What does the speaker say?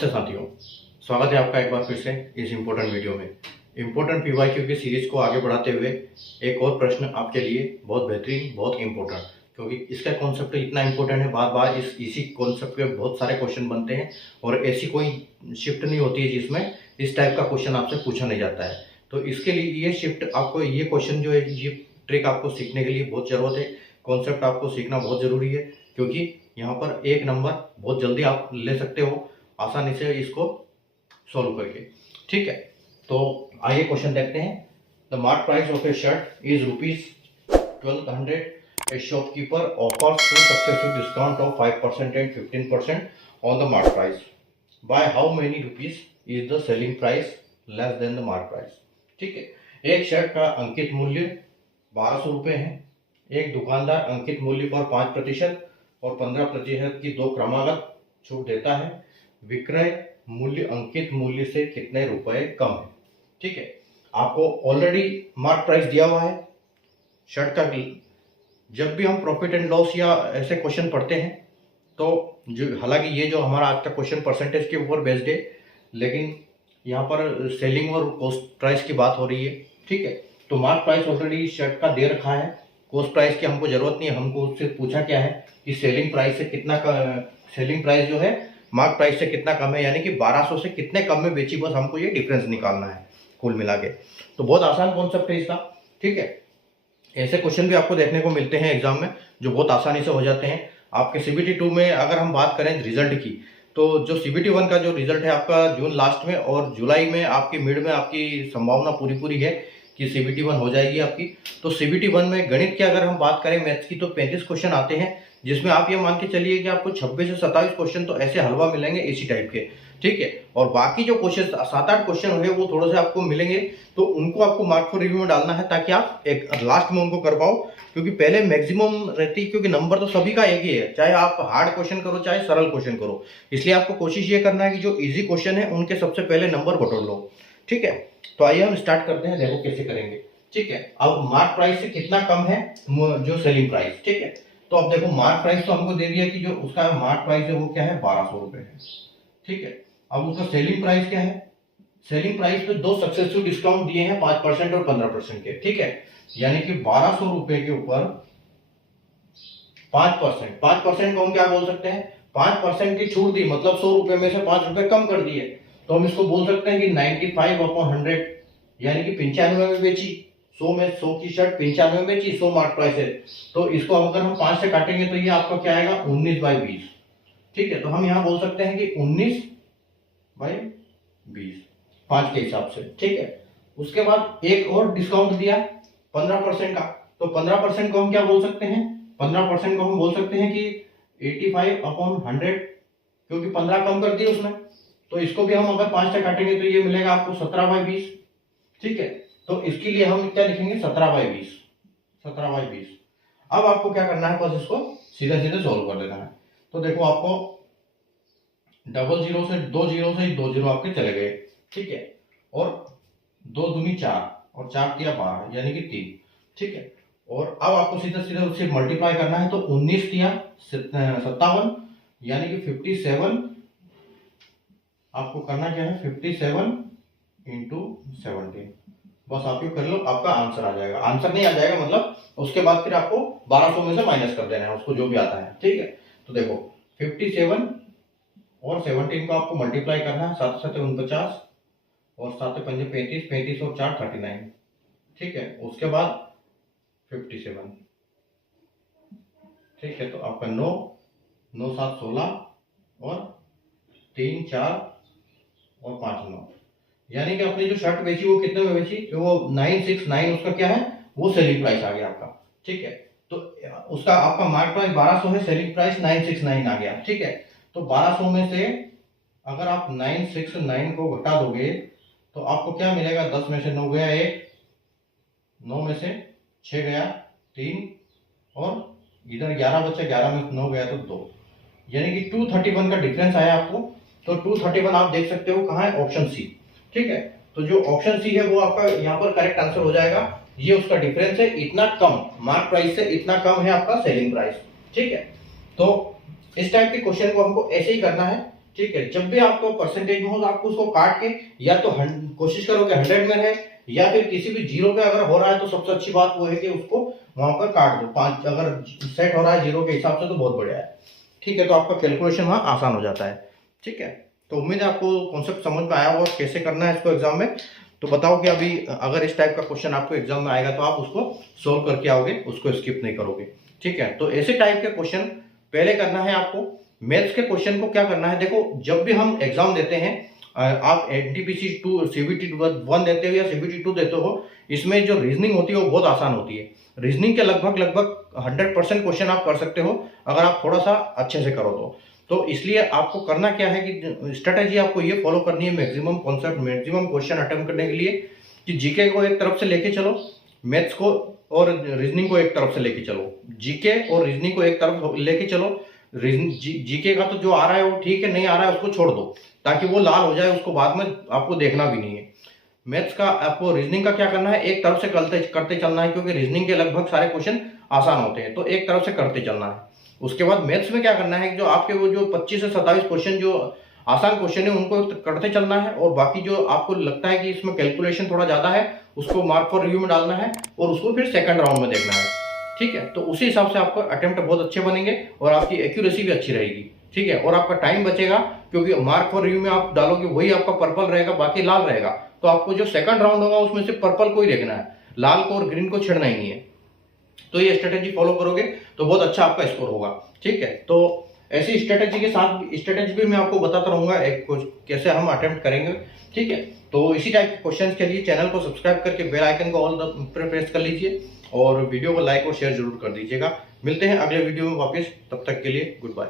नमस्ते साथियों, स्वागत है आपका एक बार फिर से इस इम्पोर्टेंट वीडियो में। इम्पोर्टेंट पीवाईक्यू की सीरीज को आगे बढ़ाते हुए एक और प्रश्न आपके लिए बहुत बेहतरीन, बहुत इम्पोर्टेंट, क्योंकि इसका कॉन्सेप्ट इतना इम्पोर्टेंट है। बार बार इसी कॉन्सेप्ट के बहुत सारे क्वेश्चन बनते हैं और ऐसी कोई शिफ्ट नहीं होती है जिसमें इस टाइप का क्वेश्चन आपसे पूछा नहीं जाता है। तो इसके लिए ये शिफ्ट आपको, ये क्वेश्चन जो है, ये ट्रिक आपको सीखने के लिए बहुत ज़रूरत है। कॉन्सेप्ट आपको सीखना बहुत ज़रूरी है, क्योंकि यहाँ पर एक नंबर बहुत जल्दी आप ले सकते हो आसानी से इसको सॉल्व करके। ठीक है, तो आइए क्वेश्चन देखते हैं। The mark price of A shirt is ₹1200। A shopkeeper offers two successive discount of 5% and 15% on the mark price. By how many rupees is the selling price less than the mark price. ठीक है, एक shirt का अंकित मूल्य 1200 रुपये है। एक दुकानदार अंकित मूल्य पर 5% और 15% की दो क्रमागत छूट देता है। विक्रय मूल्य अंकित मूल्य से कितने रुपए कम है। ठीक है, आपको ऑलरेडी मार्क प्राइस दिया हुआ है शर्ट का। जब भी हम प्रॉफिट एंड लॉस या ऐसे क्वेश्चन पढ़ते हैं तो जो, हालांकि ये जो हमारा आज का क्वेश्चन परसेंटेज के ऊपर बेस्ड है, लेकिन यहाँ पर सेलिंग और कॉस्ट प्राइस की बात हो रही है। ठीक है, तो मार्क प्राइस ऑलरेडी शर्ट का दे रखा है, कॉस्ट प्राइस की हमको जरूरत नहीं है। हमको उससे पूछा क्या है कि सेलिंग प्राइस से कितना सेलिंग प्राइस जो है मार्क प्राइस से कितना कम है, यानी कि 1200 से कितने कम में बेची, बस हमको ये डिफरेंस निकालना है कुल मिला के। तो बहुत आसान कॉन्सेप्ट है इसका। ठीक है, ऐसे क्वेश्चन भी आपको देखने को मिलते हैं एग्जाम में जो बहुत आसानी से हो जाते हैं। आपके CBT 2 में अगर हम बात करें रिजल्ट की, तो जो CBT 1 का जो रिजल्ट है आपका जून लास्ट में और जुलाई में आपकी मिड में आपकी संभावना पूरी है कि CBT 1 हो जाएगी आपकी। तो CBT 1 में गणित की अगर हम बात करें मैथ्स की, तो 35 क्वेश्चन आते हैं, जिसमें आप ये मान के चलिए कि आपको 26 से 27 क्वेश्चन तो ऐसे हलवा मिलेंगे इसी टाइप के। ठीक है, और बाकी जो क्वेश्चन 7-8 क्वेश्चन हुए वो थोड़े से आपको मिलेंगे, तो उनको आपको मार्क फॉर रिव्यू में डालना है ताकि आप एक लास्ट में उनको कर पाओ। क्योंकि पहले मैक्सिमम रहती, क्योंकि नंबर तो सभी का एक ही है, चाहे आप हार्ड क्वेश्चन करो चाहे सरल क्वेश्चन करो। इसलिए आपको कोशिश ये करना है कि जो इजी क्वेश्चन है उनके सबसे पहले नंबर बटोर लो। ठीक है, तो आइए हम स्टार्ट करते हैं, देखो कैसे करेंगे। ठीक है, अब मार्क प्राइस से कितना कम है जो सेलिंग प्राइस। ठीक है, तो अब देखो मार्क प्राइस तो हमको दे दिया कि जो उसका मार्क प्राइस है वो क्या है, 1200 रुपए है। ठीक है, अब उसका सेलिंग प्राइस क्या है। सेलिंग प्राइस पे दो सक्सेसिव डिस्काउंट दिए हैं, 5% और 15% के। ठीक है, यानी कि 1200 रुपए के ऊपर 5% को हम क्या बोल सकते हैं, 5% की छूट दी, मतलब 100 रुपए में से 5 रुपए कम कर दिए, तो हम इसको बोल सकते हैं कि 95/100, यानी कि 95 में बेची। 100 की शर्ट 95 में बेची, 100 मार्क प्राइस है, तो इसको अगर हम 5 से काटेंगे तो ये आपका क्या आएगा, 19/20। ठीक है, तो हम यहाँ बोल सकते हैं कि 19/20 5 के हिसाब से। ठीक है, उसके बाद एक और डिस्काउंट दिया 15% का, तो 15% को हम क्या बोल सकते हैं, 15% को हम बोल सकते हैं कि 85/100, क्योंकि 15 कम कर दिए उसमें, तो इसको भी हम अगर 5 से काटेंगे तो ये मिलेगा आपको 17/20। ठीक है, तो इसके लिए हम क्या लिखेंगे, 17/20। अब आपको क्या करना है, बस इसको सीधे सीधे सोल्व कर देना है। तो देखो आपको 00 से 20 से 20 आपके चले गए। ठीक है, और 2 दूनी 4 और 4 दिया 12, यानी कि 3। ठीक है, और अब आपको सीधे सीधे उससे मल्टीप्लाई करना है, तो 19 दिया 57, यानी कि 57। आपको करना क्या है, 57 × 17, बस आप ये कर लो, आपका आंसर आ जाएगा। आंसर नहीं आ जाएगा मतलब उसके बाद फिर आपको 1200 में से माइनस कर देना है उसको, जो भी आता है। ठीक है, तो देखो 57 और 17 को आपको मल्टीप्लाई करना है, 7 7 49 और 7 5 35, 35 और 4 39। ठीक है, उसके बाद 57। ठीक है, तो आपका 9 9 7 16 और 3 4 और 5 9, यानी कि अपनी जो शर्ट बेची वो कितने में बेची, वो 969 उसका क्या है, वो सेलिंग प्राइस आ गया आपका। ठीक है, तो उसका आपका मार्क प्राइस 1200 है, सेलिंग प्राइस 969 आ गया। ठीक है, तो 1200 में से अगर आप 969 को घटा दोगे तो आपको क्या मिलेगा, 10 में से 9 गया 1, 9 में से 6 गया 3, और इधर 11 बचा, 11 में 9 गया तो 2, यानी कि 231 का डिफरेंस आया आपको। तो 231 आप देख सकते हो कहाँ है, ऑप्शन सी। ठीक है, तो जो ऑप्शन सी है वो आपका यहाँ पर करेक्ट आंसर हो जाएगा। ये उसका डिफरेंस है, इतना कम मार्क प्राइस से इतना कम है आपका सेलिंग प्राइस। ठीक है, तो इस टाइप के क्वेश्चन को हमको ऐसे ही करना है। ठीक है, जब भी आपको परसेंटेज में हो तो आपको उसको काट के या तो कोशिश करो कि 100 में रहे, या फिर किसी भी जीरो पे अगर हो रहा है तो सबसे अच्छी बात वो है कि उसको वहां पर काट दो। 5 अगर सेट हो रहा है जीरो के हिसाब से तो बहुत बढ़िया है। ठीक है, तो आपका कैलकुलेशन वहां आसान हो जाता है। ठीक है, तो उम्मीद है आपको कॉन्सेप्ट समझ में आया होगा कैसे करना है इसको एग्जाम में। तो बताओ कि अभी अगर इस टाइप का क्वेश्चन आपको एग्जाम में आएगा तो आप उसको सोल्व करके आओगे, उसको स्किप नहीं करोगे। ठीक है, तो ऐसे टाइप के क्वेश्चन पहले करना है आपको। मैथ्स के क्वेश्चन को क्या करना है, देखो जब भी हम एग्जाम देते हैं, आप एनटीपीसी 2 सीबीटी 1 देते हो या सीबीटी 2 देते हो, इसमें जो रीजनिंग होती है वो बहुत आसान होती है। रीजनिंग के लगभग 100% क्वेश्चन आप कर सकते हो अगर आप थोड़ा सा अच्छे से करो तो इसलिए आपको करना क्या है कि स्ट्रेटेजी आपको ये फॉलो करनी है maximum concept maximum question attempt करने के लिए, कि जीके को एक तरफ से लेके चलो, मैथ्स को और रीजनिंग को एक तरफ से लेके चलो, जीके और रीजनिंग को एक तरफ लेके चलो। जीके का तो जो आ रहा है वो ठीक है, नहीं आ रहा है उसको छोड़ दो ताकि वो लाल हो जाए, उसको बाद में आपको देखना भी नहीं है। मैथ्स का आपको रीजनिंग का क्या करना है, एक तरफ से करते चलना है, क्योंकि रीजनिंग के लगभग सारे क्वेश्चन आसान होते हैं, तो एक तरफ से करते चलना है। उसके बाद मैथ्स में क्या करना है, जो आपके वो जो 25 से 27 क्वेश्चन जो आसान क्वेश्चन है उनको करते चलना है, और बाकी जो आपको लगता है कि इसमें कैलकुलेशन थोड़ा ज्यादा है उसको मार्क फॉर रिव्यू में डालना है और उसको फिर सेकंड राउंड में देखना है। ठीक है, तो उसी हिसाब से आपका अटेम्प्ट बहुत अच्छे बनेंगे और आपकी एक्यूरेसी भी अच्छी रहेगी। ठीक है, और आपका टाइम बचेगा, क्योंकि मार्क फॉर रिव्यू में आप डालोगे वही आपका पर्पल रहेगा, बाकी लाल रहेगा। तो आपको जो सेकंड राउंड होगा उसमें से पर्पल को ही देखना है, लाल को और ग्रीन को छेड़ना ही नहीं है। तो ये स्ट्रेटेजी फॉलो करोगे तो बहुत अच्छा आपका स्कोर होगा। ठीक है, तो ऐसी स्ट्रेटेजी के साथ स्ट्रेटेजी भी मैं आपको बताता रहूंगा एक कुछ कैसे हम अटेम्प्ट करेंगे। ठीक है, तो इसी टाइप के क्वेश्चंस के लिए चैनल को सब्सक्राइब करके बेल आइकन को ऑल प्रेस कर लीजिए और वीडियो को लाइक और शेयर जरूर कर दीजिएगा। मिलते हैं अगले वीडियो में वापस, तब तक के लिए गुड बाय।